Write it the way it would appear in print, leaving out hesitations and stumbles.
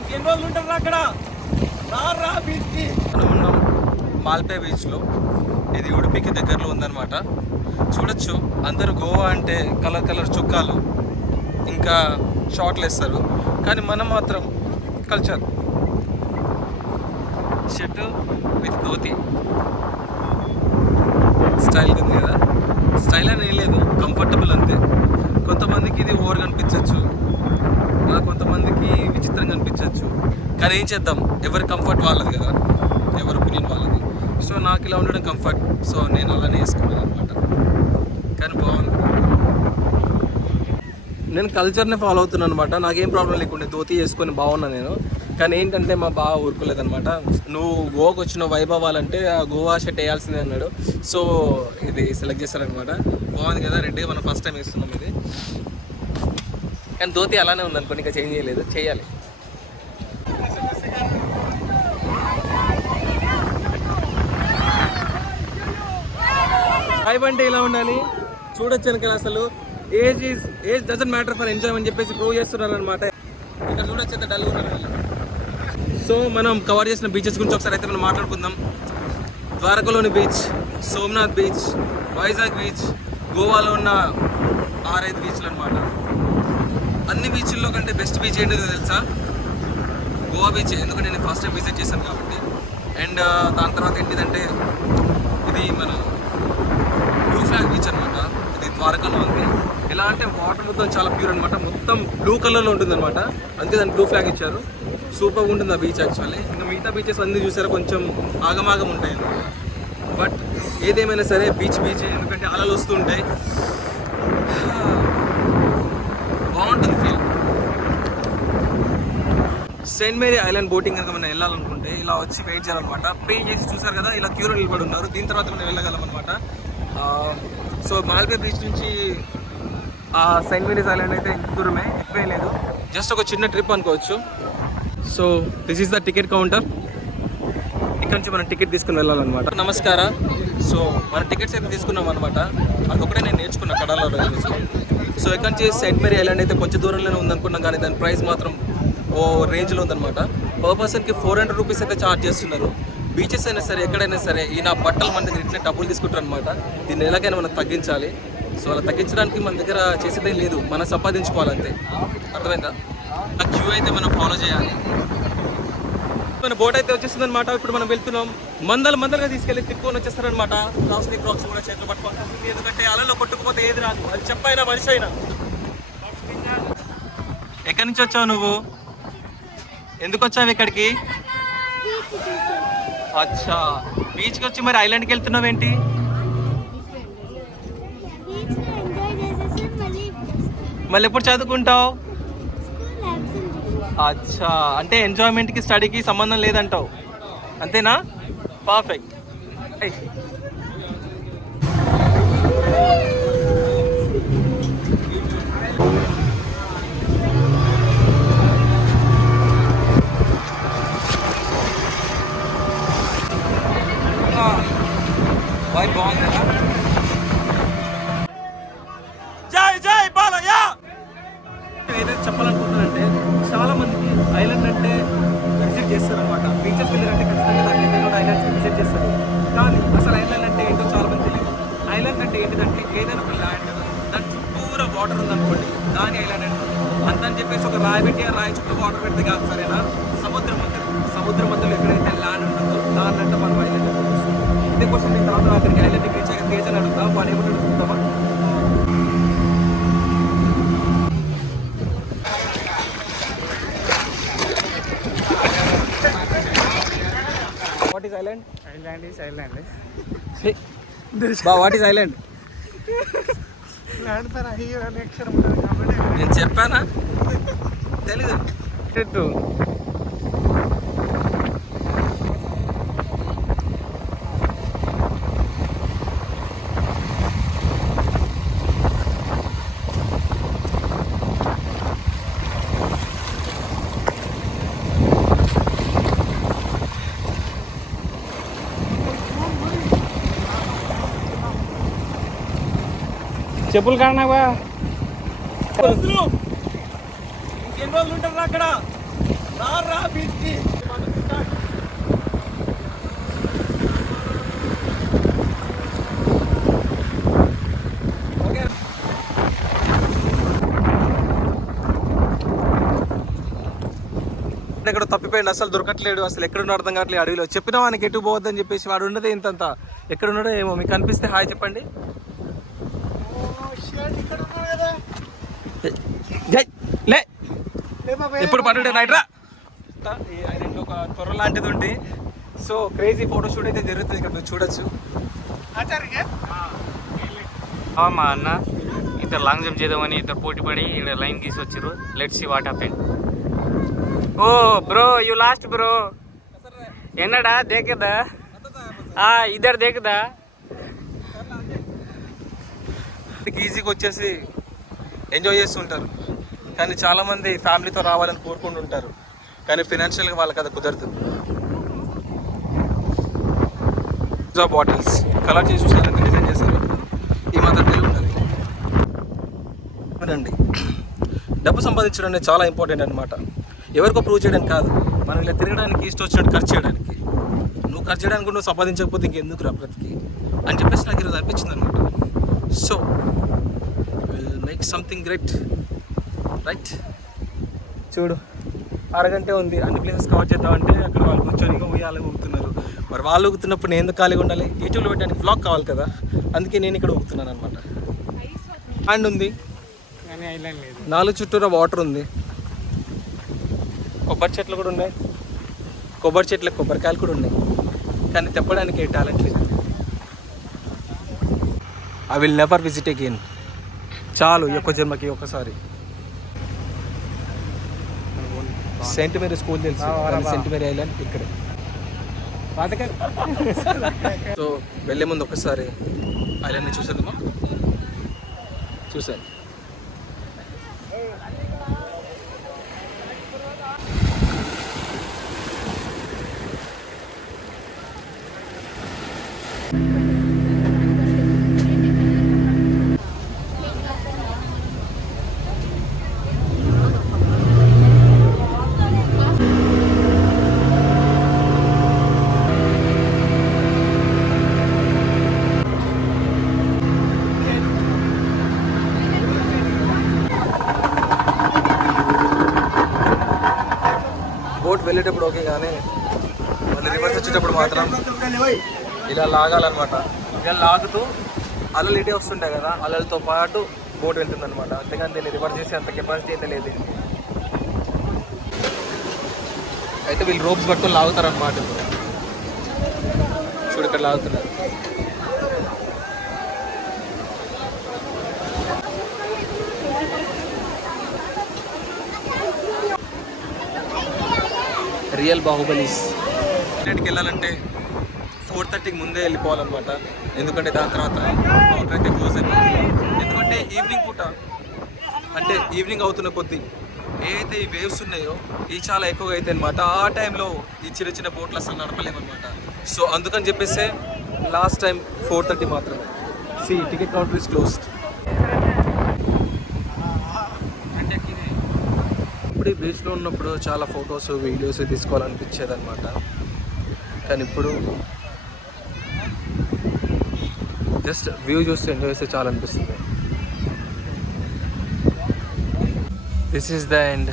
ఇంకెన్ని రోజులు ఉంటారు అక్కడ? బీచ్కి మనం ఉన్నాం మాల్పే బీచ్లో. ఇది ఉడిపికి దగ్గరలో ఉందన్నమాట. చూడొచ్చు, అందరూ గోవా అంటే కలర్ కలర్ చొక్కాలు ఇంకా షార్ట్లు వేస్తారు, కానీ మనం మాత్రం culture shirt with dhoti. Style ఉంది కదా, స్టైల్ అని ఏం లేదు, కంఫర్టబుల్ అంతే. కొంతమందికి ఇది ఓవర్ కనిపించవచ్చు, అలా కొంతమందికి విచిత్రంగా అనిపించవచ్చు, కానీ ఏం చేద్దాం, ఎవరి కంఫర్ట్ వాళ్ళది కదా, ఎవరి ఒపీనియన్ వాళ్ళది. సో నాకు ఇలా ఉండడం కంఫర్ట్, సో నేను అలానే వేసుకున్నాను అనమాట. కానీ బాగుంది, నేను కల్చర్ని ఫాలో అవుతున్నాను అనమాట. నాకేం ప్రాబ్లం లేకుండా ధోతి చేసుకొని బాగున్నాను నేను. కానీ ఏంటంటే మా బాగా ఊరుకోలేదనమాట. నువ్వు గోవాకి వచ్చిన వైబ్ అవ్వాలంటే ఆ గోవా షర్ట్ వేయాల్సిందే అన్నాడు. సో ఇది సెలెక్ట్ చేశారనమాట. బాగుంది కదా, రెడ్గా మనం ఫస్ట్ టైం వేస్తున్నాం ఇది. కానీ ధోతి అలానే ఉందనుకోండి, ఇంకా చేంజ్ చేయలేదు, చేయాలి. వైబ్ అంటే ఇలా ఉండాలి. చూడొచ్చు వెనకాల అసలు age doesn't matter for enjoy అని చెప్పేసి ప్రూవ్ చేస్తున్నారు అనమాట. ఇక్కడ చూడొచ్చు ఎంత డల్గా ఉన్నారు. సో మనం కవర్ చేసిన బీచెస్ గురించి ఒకసారి అయితే మనం మాట్లాడుకుందాం. ద్వారకలోని beach, Somnath beach, Vizag beach, గోవాలో ఉన్న 6-5 బీచ్లు అనమాట. అన్ని బీచ్ల్లో కంటే బెస్ట్ బీచ్ ఏంటో తెలుసా? గోవా బీచ్. ఎందుకంటే నేను ఫస్ట్ టైం విజిట్ చేశాను కాబట్టి. అండ్ దాని తర్వాత ఏంటిదంటే ఇది మన బ్లూ ఫ్లాగ్ బీచ్ అనమాట. ఇది ద్వారకలో ఉంది. ఎలా అంటే వాటర్ మొత్తం చాలా ప్యూర్ అనమాట, మొత్తం బ్లూ కలర్లో ఉంటుంది అనమాట. అందుకే దాన్ని బ్లూ ఫ్లాగ్ ఇచ్చారు. సూపర్గా ఉంటుంది ఆ బీచ్ యాక్చువల్లీ. ఇంకా మిగతా బీచెస్ అన్నీ చూసారా కొంచెం ఆగమాగం ఉంటాయి అనమాట. బట్ ఏదేమైనా సరే బీచ్, ఎందుకంటే అలలు వస్తూ ఉంటాయి, బాగుంటుంది feel. Saint Mary island boating కనుక మనం వెళ్ళాలనుకుంటే ఇలా వచ్చి వెయిట్ చేయాలన్నమాట. పే చేసి చూసారు కదా, ఇలా క్యూలో నిలబడి ఉన్నారు. దీని తర్వాత మనం వెళ్ళగలం అనమాట. సో మాల్పే బీచ్ నుంచి సెయింట్ మేరీస్ ఐలాండ్ అయితే ఇంత దూరమే, ఎక్కువే లేదు, జస్ట్ ఒక చిన్న ట్రిప్ అనుకోవచ్చు. So this is the ticket counter. ఇక్కడ నుంచి మనం టికెట్ తీసుకుని వెళ్ళాలన్నమాట. నమస్కార. సో మన టికెట్స్ అయితే తీసుకున్నాం అనమాట. అదొకటే నేను నేర్చుకున్నా కడాలో రోజు. సో ఇక్కడ నుంచి సెయింట్ మేరీ ఐలాండ్ అయితే కొంచెం దూరంలోనే ఉందనుకున్నాం, కానీ దాని ప్రైస్ మాత్రం ఓ రేంజ్లో ఉందన్నమాట. పర్ పర్సన్కి 400 రూపీస్ అయితే ఛార్జ్ చేస్తున్నారు. బీచెస్ అయినా సరే ఎక్కడైనా సరే ఈయన బట్టలు మన దగ్గర ఇట్లా డబ్బులు తీసుకుంటారు అనమాట. దీన్ని ఎలాగైనా మనం తగ్గించాలి. సో అలా తగ్గించడానికి మన దగ్గర చేసేదేం లేదు, మనం సంపాదించుకోవాలంతే. అర్థమైందా? ఆ క్యూ అయితే మనం ఫాలో చేయాలి. మన బోట్ అయితే వచ్చేస్తుంది అనమాట. ఇప్పుడు మనం వెళ్తున్నాం. మందలుగా తీసుకెళ్ళి తిప్పుకొని వచ్చేస్తారనమాట. ప్లాస్టిక్ బాక్స్ కూడా చేతులు పట్టుకోవాలి, ఎందుకంటే అలలో కొట్టుకుపోతే ఏది రాదు, అది చెప్పైనా మనిషి అయినా. ఎక్కడి నుంచి వచ్చావు నువ్వు? ఎందుకు వచ్చావు ఇక్కడికి? అచ్చా, బీచ్కి వచ్చి మరి ఐలాండ్కి వెళ్తున్నావు ఏంటి? మళ్ళీ ఎప్పుడు చదువుకుంటావు? అచ్చా, అంటే ఎంజాయ్మెంట్కి స్టడీకి సంబంధం లేదంటావు, అంతేనా? పర్ఫెక్ట్. వైబ్ బాగుంది కదా. జై బాలయ్య. ఏదైతే చెప్పాలనుకుంటున్నానంటే, చాలా మందికి ఐలాండ్ అంటే విజిట్ చేస్తారనమాట. బీచెస్ వెళ్ళారంటే ఖచ్చితంగా దాని కూడా ఐలాండ్స్ విజిట్ చేస్తారు. కానీ అసలు ఐలాండ్ అంటే ఏంటో చాలా మంది తెలియదు. ఐలాండ్ అంటే ఏంటిదంటే ఏదైనా ఒక ల్యాండ్, దాని చుట్టూరా వాటర్ ఉందనుకోండి, దాని ఐలాండ్ అంటే. అంత అని చెప్పేసి ఒక రాయి పెట్టి ఆ రాయి చుట్టూ వాటర్ పెడితే కాదు, సరేనా? సముద్రం మధ్యలో ఎక్కడైతే ల్యాండ్ ఉంటుందో దాని అంటే మనం ఐలాండ్. ఇదే క్వశ్చన్ నేను తర్వాత అక్కడికి ఐలాండ్కి రీచ్ అయ్యాక తేజని అడుగుతా, వాడు ఏమిటో అడుగుతామా? What is island? Island is island. What is island? Land पर ही वाले अक्षर मुझे काफी నేను చెప్పానా? తెలీదు. చెప్పులు కారణవా? ఇంకెన్ని రోజులు ఉంటారు అక్కడ. రా బీచ్కి. ఇక్కడ తప్పిపోయింది, అసలు దొరకట్లేడు, అసలు ఎక్కడున్నా అర్థం కావట్లేదు. అడవిలో చెప్పినా వానికి ఎటు పోవద్దని చెప్పేసి వాడు ఉన్నదే ఇంతంత. ఎక్కడున్నాడో ఏమో, మీకు కనిపిస్తే హాయ్ చెప్పండి. లే ఎప్పుడు పడుండే నైట్ రా. ఈ ఐలాండ్ ఒక త్వర లాంటిది ఉంది. సో క్రేజీ ఫోటోషూట్ అయితే జరుగుతుంది ఇక్కడ, మీరు చూడొచ్చు. మా అన్న ఇద్దరు లాంగ్ జంప్ చేద్దామని ఇద్దరు పోటీ పడి ఇక్కడ లైన్ గీసి వచ్చారు. Let's see what happen. Oh bro you lost bro. ఎన్నడా దేకదా ఇద్దరు దేకదా. ఈజీగా వచ్చేసి ఎంజాయ్ చేస్తుంటారు, కానీ చాలామంది ఫ్యామిలీతో రావాలని కోరుకుంటుంటారు, కానీ ఫినాన్షియల్గా వాళ్ళకి అది కుదరదు. బాటిల్స్ కలర్ చేసి చూసారంటే డిజైన్ చేస్తారు. ఈ మాత్రం తెలివి ఉండాలి. అవునండి, డబ్బు సంపాదించడం అనేది చాలా ఇంపార్టెంట్ అనమాట. ఎవరికో ప్రూవ్ చేయడానికి కాదు, మనం ఇలా తిరగడానికి, ఇష్టం వచ్చినట్టు ఖర్చు చేయడానికి. నువ్వు ఖర్చు చేయడానికి నువ్వు సంపాదించకపోతే ఇంకెందుకు రా బ్రతికి అని చెప్పేసి నాకు ఈరోజు అనిపించింది అనమాట. So will make something great, right? చూడు, అరగంటే ఉంది, అన్ని ప్లేసెస్ కవర్ చేద్దామంటే అక్కడ వాళ్ళు కూర్చొని ఉయ్యాలి ఊగుతున్నారు. మరి వాళ్ళు ఊగుతున్నప్పుడు నేను ఎందుకు ఖాళీగా ఉండాలి? యూట్యూబ్లో పెట్టడానికి వ్లాగ్ కావాలి కదా, అందుకే నేను ఇక్కడ ఊగుతున్నాను అనమాట. అండ్ ఉంది, కానీ ఐలాండ్ లేదు. 4 చుట్టూరా వాటర్ ఉంది, కొబ్బరి చెట్లు కూడా ఉన్నాయి, కొబ్బరి చెట్లకు కొబ్బరికాయలు కూడా ఉన్నాయి, కానీ తెప్పడానికి ఏ టాలెంట్ లేదు. I will never visit again. చాలు, ఒక్క జన్మకి ఒకసారి. సెంట్ మేరీ స్కూల్ తెలుసు, సెంట్ మేరీ ఐలాండ్ ఇక్కడే. సో వెళ్ళే ముందు ఒకసారి ఐలాండ్ని చూసేద్దామా? చూసాను. బోట్ వెళ్ళేటప్పుడు ఓకే, కానీ మళ్ళీ రివర్స్ వచ్చేటప్పుడు మాత్రం ఇలా లాగాలన్నమాట. ఇలా లాగుతూ అలలు ఇటే వస్తుంటాయి కదా, అలలతో పాటు బోట్ వెళ్తుంది అనమాట. అంతేగాని దీన్ని రివర్స్ చేసే అంత కెపాసిటీ అయితే లేదు. అయితే వీళ్ళు రోప్స్ పట్టుకొని లాగుతారనమాట. చూడు ఇక్కడ లాగుతున్నారు. రియల్ బాహుబలీస్. ఇంటికి వెళ్ళాలంటే 4:30కి ముందే వెళ్ళిపోవాలన్నమాట, ఎందుకంటే దాని తర్వాత కౌంటర్ అయితే క్లోజ్ అయిపోతుంది. ఎందుకంటే ఈవినింగ్ పూట, అంటే ఈవినింగ్ అవుతున్న కొద్దీ ఏవైతే ఈ వేవ్స్ ఉన్నాయో ఇవి చాలా ఎక్కువగా అవుతాయి అనమాట. ఆ టైంలో ఈ చిన్న చిన్న బోట్లు అసలు నడపలేమన్నమాట. సో అందుకని చెప్పేసి లాస్ట్ టైం 4:30 మాత్రమే. Ticket counter is closed. ఇప్పుడు ఈ బీచ్లో ఉన్నప్పుడు చాలా ఫొటోస్ వీడియోస్ తీసుకోవాలనిపించేది అనమాట, కానీ ఇప్పుడు జస్ట్ వ్యూ చూస్తే ఎంజాయ్ చేస్తే చాలా అనిపిస్తుంది. This is the end.